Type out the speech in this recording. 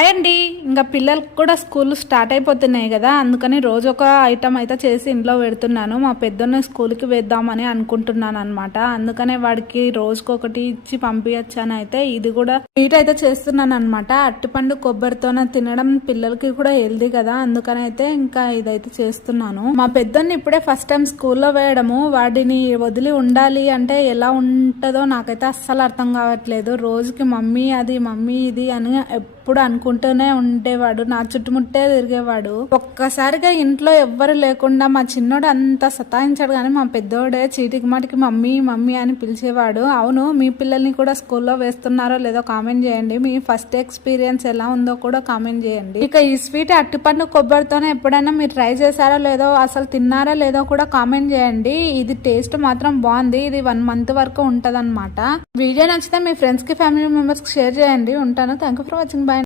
Hi అండి. ఇంకా పిల్లలకు కూడా స్కూల్ స్టార్ట్ అయిపోతున్నాయి కదా, అందుకని రోజు ఒక ఐటమ్ అయితే చేసి ఇంట్లో పెడుతున్నాను. మా పెద్దన్న స్కూల్కి వేద్దామని అనుకుంటున్నాను అనమాట. అందుకనే వాడికి రోజుకొకటి ఇచ్చి పంపించని అయితే ఇది కూడా స్వీట్ అయితే చేస్తున్నాను అనమాట. అట్టిపండు కొబ్బరితోనే తినడం పిల్లలకి కూడా హెల్దీ కదా, అందుకని అయితే ఇంకా ఇదైతే చేస్తున్నాను. మా పెద్దన్ని ఇప్పుడే ఫస్ట్ టైం స్కూల్లో వేయడము, వాడిని వదిలి ఉండాలి అంటే ఎలా ఉంటుందో నాకైతే అస్సలు అర్థం కావట్లేదు. రోజుకి మమ్మీ అది మమ్మీ ఇది అని ఎప్పుడు అనుకుంటూనే ఉండేవాడు, నా చుట్టుముట్టే తిరిగేవాడు. ఒక్కసారిగా ఇంట్లో ఎవ్వరు లేకుండా మా చిన్నోడు అంత సతాయించాడు, కానీ మా పెద్దోడే చీటికి మాటికి మమ్మీ మమ్మీ అని పిలిచేవాడు. అవును, మీ పిల్లల్ని కూడా స్కూల్లో వేస్తున్నారో లేదో కామెంట్ చేయండి. మీ ఫస్ట్ ఎక్స్పీరియన్స్ ఎలా ఉందో కూడా కామెంట్ చేయండి. ఇక ఈ స్వీట్ అట్టిపండు కొబ్బరితోనే ఎప్పుడైనా మీరు ట్రై చేశారో లేదో, అసలు తిన్నారా లేదో కూడా కామెంట్ చేయండి. ఇది టేస్ట్ మాత్రం బాగుంది. ఇది 1 month వరకు ఉంటదన్నమాట. వీడియో నచ్చితే మీ ఫ్రెండ్స్ కి ఫ్యామిలీ మెంబర్స్ కి షేర్ చేయండి. ఉంటాను. Thank you for watching.